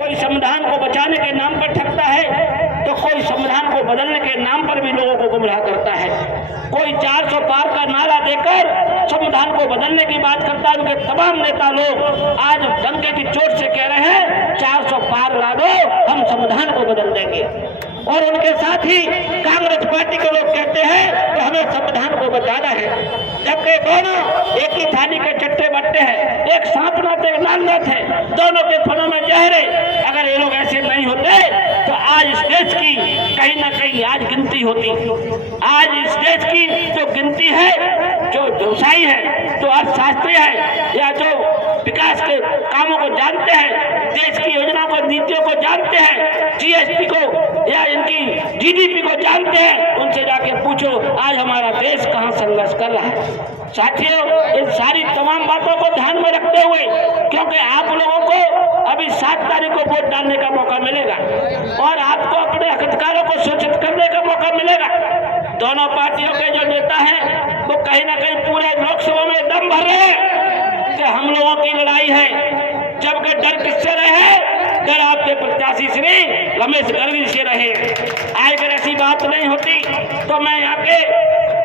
कोई संविधान को बचाने के नाम पर ठगता है तो कोई संविधान को बदलने के नाम पर भी लोगों को गुमराह करता है। कोई 400 पार का नारा देकर संविधान को बदलने की बात करता है। उनके तमाम नेता लोग आज डंके की चोट से कह रहे हैं 400 पार ला दो, हम संविधान को बदल देंगे। और उनके साथ ही कांग्रेस पार्टी के लोग कहते हैं कि हमें संविधान को बचाना है, जबकि दोनों एक ही थाली के चट्टे बट्टे हैं, एक सांप नाथ एक नाथ है, दोनों के फलों में जहर है। अगर ये लोग ऐसे नहीं होते तो आज इस देश की कहीं ना कहीं आज गिनती होती। आज इस देश की जो गिनती है, जो व्यवसायी है, जो अर्थशास्त्री है, या जो विकास के कामों को जानते हैं, देश की योजना को नीतियों को जानते हैं, जीएसटी को या इनकी जीडीपी को जानते हैं, उनसे जाके पूछो आज हमारा देश कहां संघर्ष कर रहा है। साथियों, इन सारी तमाम बातों को ध्यान में रखते हुए, क्योंकि आप लोगों को अभी 7 तारीख को वोट डालने का मौका मिलेगा और आपको अपने अधिकारों को सूचित करने का मौका मिलेगा। दोनों पार्टियों के जो नेता हैं वो कहीं ना कहीं पूरे लोकसभा में दम भर रहे हैं कि हम लोगों की लड़ाई है, जबकि डर किससे रहे? डर आपके प्रत्याशी श्री रमेश गर्ग से रहे। अगर ऐसी बात नहीं होती तो मैं यहाँ के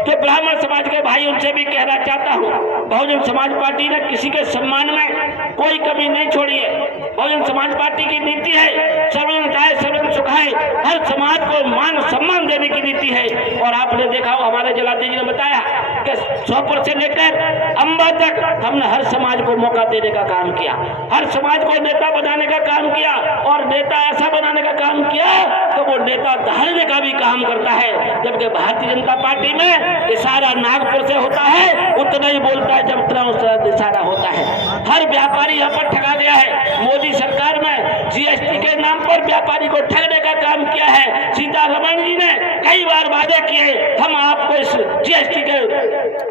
जो ब्राह्मण समाज के भाई उनसे भी कहना चाहता हूँ, बहुजन समाज पार्टी ने किसी के सम्मान में कोई कमी नहीं छोड़ी है। बहुजन समाज पार्टी की नीति है सर्वजन चाहे सर्वजन सुखाए, हर समाज को मान सम्मान देने की नीति है। और आपने देखा हो, हमारे जलाधी जी ने बताया कि सोपुर से लेकर अंबा तक हमने हर समाज को मौका देने का काम किया, हर समाज को नेता बनाने का काम किया, और नेता ऐसा बनाने का काम किया तो वो नेता धारने का भी काम करता है। जबकि भारतीय जनता पार्टी में इशारा नागपुर से होता है, उतना ही बोलता है जब इशारा होता है। हर व्यापारी यहाँ पर ठगा गया है। मोदी सरकार में जीएसटी के नाम पर व्यापारी को ठगने का काम किया है। सीतारमण जी ने कई बार वादे किए, हम आपको इस जीएसटी के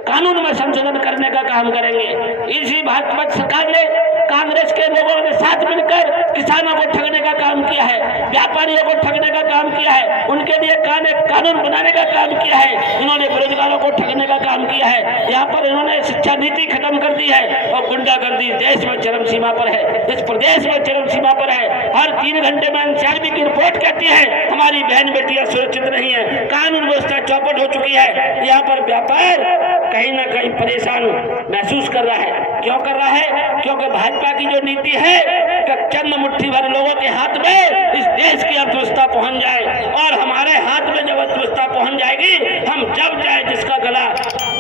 कानून में संशोधन करने का काम करेंगे। इसी भाजपा सरकार ने कांग्रेस के लोगों ने साथ मिलकर किसानों को ठगने का काम किया है, व्यापारियों को ठगने का काम किया है, उनके लिए कानून बनाने का काम किया है। इन्होंने बेरोजगारों को ठगने का काम किया है। यहाँ पर इन्होंने शिक्षा नीति खत्म कर दी है और गुंडागर्दी देश में चरम सीमा पर है, इस प्रदेश में चरम सीमा पर है। हर 3 घंटे में एनसीआरबी की रिपोर्ट कहती है हमारी बहन बेटियां सुरक्षित नहीं है, कानून व्यवस्था चौपट हो चुकी है। यहाँ पर व्यापार कहीं ना कहीं परेशान महसूस कर रहा है। क्यों कर रहा है? क्योंकि भाजपा की जो नीति है कि चंद मुट्ठी भर लोगों के हाथ में इस देश की अर्थव्यवस्था पहुंच जाए, और हमारे हाथ में जब अर्थव्यवस्था पहुंच जाएगी हम जब चाहे जिसका गला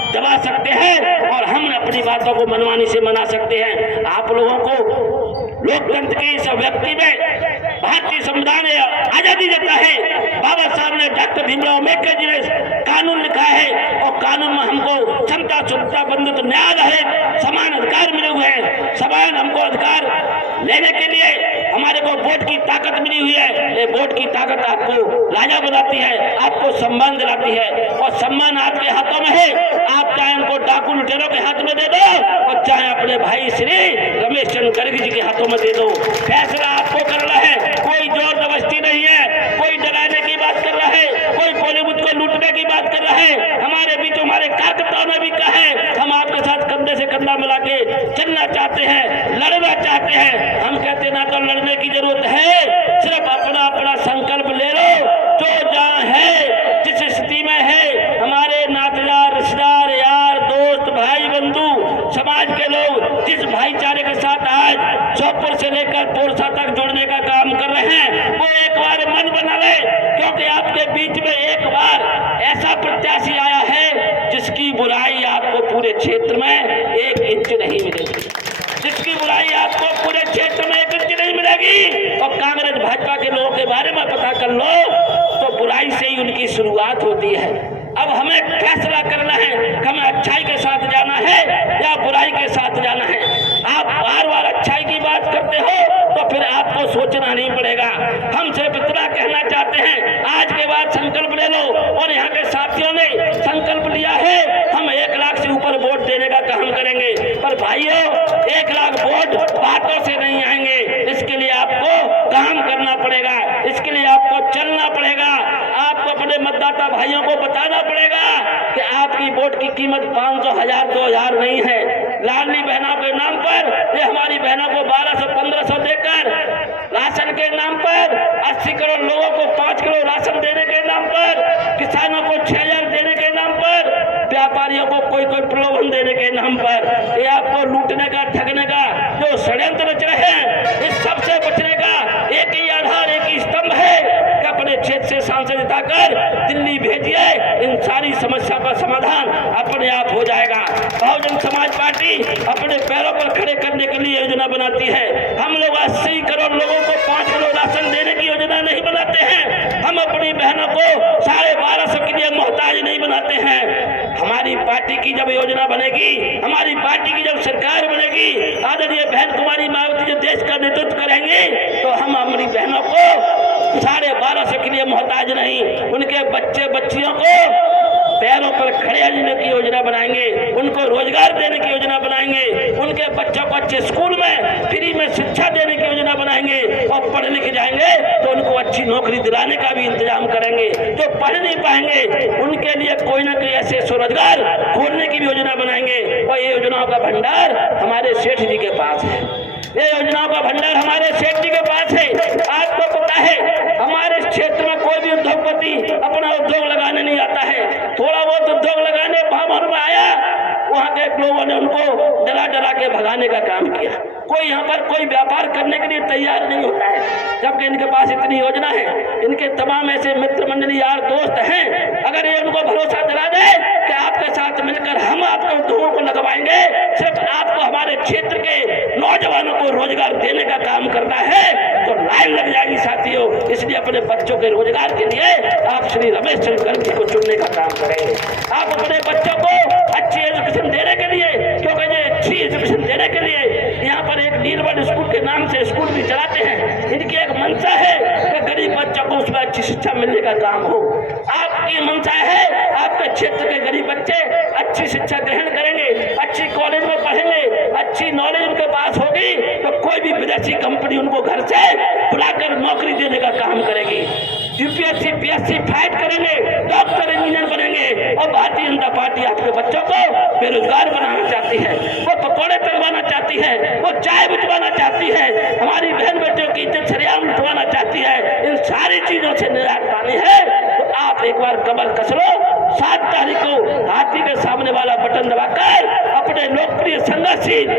दबा सकते हैं और हम अपनी बातों को मनमानी से मना सकते हैं। आप लोगों को लोकतंत्र की इस व्यक्ति में भारतीय संविधान आजादी देता है। बाबा साहब ने, डॉक्टर भीमराव अम्बेडकर जी ने कानून लिखा है और कानून में हमको क्षमता सुविधा बंधुत्व न्याय रहे समान अधिकार मिले हुए हैं। समान हमको अधिकार लेने के लिए हमारे को वोट की ताकत मिली हुई है। ये वोट की ताकत आपको राजा बनाती है, आपको सम्मान दिलाती है, और सम्मान आपके हाथों में है। आप चाहे उनको डाकू लुटेरों के हाथ में दे दो और चाहे अपने भाई श्री रमेश चंद्र गर्ग जी के हाथों में दे दो, फैसला आपको करना है। कोई जोर जबरदस्ती नहीं है, कोई डराने की बात कर रहा है, कोई बॉलीवुड को लूटने की बात कर रहा है। हमारे बीच हमारे कार्यकर्ताओं ने भी कहा है हम आपके साथ कंधे से कंधा मिला के चलना चाहते हैं, लड़ना चाहते हैं। हम कहते ना तो लड़ने की जरूरत है, सिर्फ अपना अपना संकल्प ले लो। जो जहाँ है, जिस स्थिति में है, हमारे नातेदार रिश्तेदार यार दोस्त भाई बंधु समाज के लोग जिस भाईचारे के साथ आज सोपुर से लेकर पोरसा तक जोड़ने का काम कर रहे हैं, वो एक बार मन बना ले, क्योंकि आपके बीच में एक बार ऐसा प्रत्याशी आया है जिसकी बुराई आपको पूरे क्षेत्र में 1 इंच नहीं मिलेगी, जिसकी बुराई आपको पूरे क्षेत्र में 1 इंच नहीं मिलेगी। और कांग्रेस भाजपा के लोगों के बारे में पता कर लो तो बुराई से ही उनकी शुरुआत होती है। अब हमें फैसला करना है कि हमें अच्छाई के साथ जाना है या बुराई के साथ जाना है। आप बार बार अच्छाई की बात करते हो तो फिर आपको सोचना नहीं पड़ेगा। हम सिर्फ इतना कहना चाहते हैं, आज के बाद संकल्प ले लो। और यहाँ के साथियों ने संकल्प लिया है हम 1 लाख से ऊपर वोट देने का काम करेंगे। पर भाइयों, 1 लाख वोट बातों से नहीं आएंगे, इसके लिए आपको काम करना पड़ेगा, इसके लिए आपको चलना पड़ेगा। आपको अपने मतदाता भाइयों को बताना पड़ेगा कि आपकी वोट की कीमत 500, 1000, 2000 नहीं है। लाडली बहनों के नाम पर ये हमारी बहनों को 1200-1500 देकर राशन के नाम पर 80 करोड़ लोगों को 5 किलो राशन देने के नाम पर, किसानों को 6000 देने के नाम पर, व्यापारियों को कोई प्रलोभन देने के नाम पर, ये आपको लूटने का ठगने का जो षड्यंत्र रच रहे हैं, इस सबसे बचने का एक ही आधार, एक ही स्तंभ है कि अपने क्षेत्र से सांसद जिताकर दिल्ली भेजिए। इन सारी समस्या का समाधान अपने आप हो जाएगा। बहुजन समाज पार्टी अपने पैरों पर खड़े करने के लिए योजना बनाती है। हम लोग 80 करोड़ लोगों को 5 किलो राशन देने की योजना नहीं बनाते हैं। हम अपनी बहनों को 1250 के लिए मोहताज नहीं बनाते हैं। हमारी पार्टी की जब योजना बनेगी, हमारी पार्टी की जब सरकार बनेगी, आदरणीय बहन कुमारी मायावती जो देश का नेतृत्व करेंगे, तो हम हमारी बहनों को 1250 के लिए मोहताज नहीं, उनके बच्चे बच्चियों को पैरों पर खड़े रहने की योजना बनाएंगे, उनको रोजगार देने की योजना बनाएंगे, उनके बच्चों को अच्छे स्कूल में फ्री में शिक्षा देने की योजना बनाएंगे, और पढ़ लिख जाएंगे तो उनको अच्छी नौकरी दिलाने का भी इंतजाम करेंगे। जो पढ़ नहीं पाएंगे उनके लिए कोई ना कोई ऐसे स्वरोजगार खोलने की भी योजना बनाएंगे। और ये योजनाओं का भंडार हमारे सेठ जी के पास है, ये योजनाओं का भंडार हमारे सेठ जी के पास है। आपको पता है हमारे क्षेत्र में कोई भी उद्योगपति अपना उद्योग लगाने नहीं आता है। थोड़ा बहुत उद्योग लगाने भामर में आया, वहाँ के लोगों ने उनको डरा डरा के भगाने का काम किया। कोई यहाँ पर कोई व्यापार करने के लिए तैयार नहीं होता है, जबकि इनके पास इतनी योजना है। इनके तमाम ऐसे मित्र मंडली यार दोस्त हैं, अगर ये उनको भरोसा दिला दे कि आपके साथ मिलकर हम आपके उद्योगों को लगवाएंगे, सिर्फ आपको हमारे क्षेत्र के नौजवानों को रोजगार देने का काम करना है, तो लाइन लग जाएगी साथियों। इसलिए अपने बच्चों के रोजगार के लिए आप श्री रमेश चंद्र गर्ग जी को चुनने का काम करेंगे। आप अपने बच्चों को अच्छी एजुकेशन देने के लिए, क्योंकि अच्छी एजुकेशन देने के लिए यहाँ पर एक नीलबर्ड स्कूल के नाम से स्कूल भी चलाते हैं। इनकी एक मंशा है कि गरीब बच्चों को उसमें अच्छी शिक्षा मिलने का काम हो। आपकी मंशा है आपके क्षेत्र के गरीब बच्चे अच्छी शिक्षा ग्रहण करेंगे, अच्छी कॉलेज में पढ़ेंगे, अच्छी नॉलेज उनके पास होगी, तो कोई भी विदेशी कंपनी उनको घर से बुलाकर नौकरी देने का काम करेगी। यूपीएससी पीएससी फाइट करेंगे, डॉक्टर इंजीनियर बनेंगे। और भारतीय जनता पार्टी आपके बच्चों को बेरोजगार बनाना चाहती है, वो पकौड़े तलवाना चाहती है, वो चाय बिचवाना चाहती है, हमारी बहन बेटियों की इज्जत सरेआम लुटवाना चाहती है। इन सारी चीजों से निजात पानी है तो आप एक बार कमर कस लो। 7 तारीख को हाथी के सामने वाला बटन दबाकर अपने लोकप्रिय संघर्षशील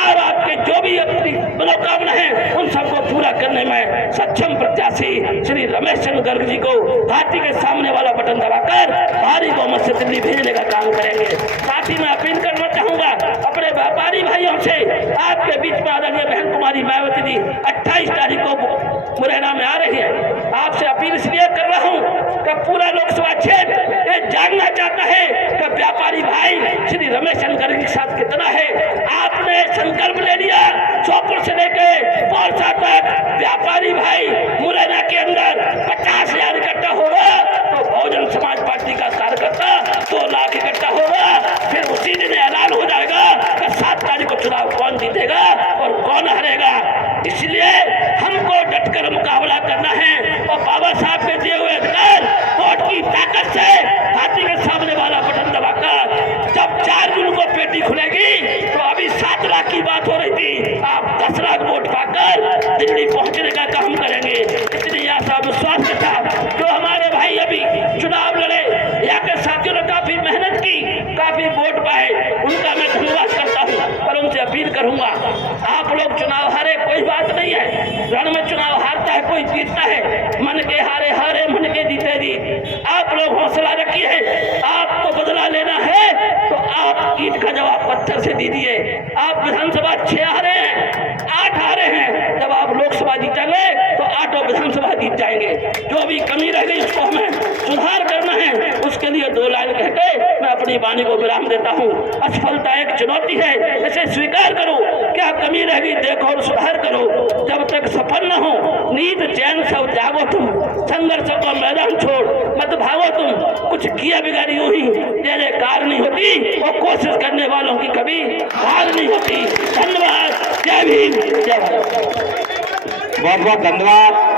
और आपके जो भी अपनी मनोकामना है उन सबको पूरा करने में सक्षम प्रत्याशी श्री रमेश चंद्र गर्ग जी को हाथी के सामने वाला बटन दबाकर भारी बहुमत से दिल्ली भेजने का काम करेंगे। साथ ही मैं अपील करना चाहूंगा अपने व्यापारी भाइयों से, आपके बीच में आदरणीय बहन कुमारी मायावती जी 28 तारीख को मुरैना में आ रही है। आपसे अपील इसलिए कर रहा हूँ कि पूरा लोकसभा क्षेत्र ये जानना चाहता है कि व्यापारी भाई श्री रमेश चंद्र गर्ग के साथ कितना है। आपने संकल्प ले लिया 100 से लेकर पौरसा तक व्यापारी भाई मुरैना के अंदर 50,000 इकट्ठा होगा, तो बहुजन समाज पार्टी का कार्यकर्ता 2 लाख इकट्ठा होगा। फिर उसी दिन ऐलान हो जाएगा कि 7 तारीख को चुनाव कौन जीतेगा और कौन हारेगा। इसलिए हमको डटकर मुकाबला करना है और बाबा साहब के दिए हुए अधिकार वोट की ताकत से हाथी के सामने वाला बटन दबाकर जब 4 जून को पेटी खुलेगी, तो अभी 7 लाख की बात हो रही थी, आप 10 लाख वोट पाकर दिल्ली पहुंचने का काम करेंगे। इतनी आशा विश्वास के साथ जो हमारे भाई अभी चुनाव लड़े, यहाँ के साथियों ने काफी मेहनत की, काफी वोट पाए, उनका मैं धन्यवाद करता हूँ। पर उनसे अपील करूंगा, आप लोग चुनाव हारे कोई बात नहीं है, रण में चुनाव हारता है कोई जीतता है, मन के हारे हारे मन के जीते जीत। आप लोग हौसला रखिए, आपको बदला लेना है तो आप ईंट का जवाब पत्थर से दीजिए। आप विधानसभा 6 हारे हैं, 8 हारे हैं, जब आप लोकसभा जीतेंगे तो 8 विधानसभा जीत जाएंगे। जो भी कमी रह गई उसको हमें सुधार करना है, उसके लिए 2 लाइन कहकर मैं अपनी वाणी को विराम देता हूँ। असफलता एक चुनौती है, इसे स्वीकार करो, क्या कमी रह गई देखो और सुधार करो। जब तक सफल न हो नींद चैन से जागो तुम, संघर्ष को मैदान छोड़ मत भागो तुम, कुछ किया बिगाड़ी यूं ही तेरे कार नहीं होती, और कोशिश करने वालों की कभी हार नहीं होती। धन्यवाद। जय भीम, जय भारत। बहुत बहुत धन्यवाद।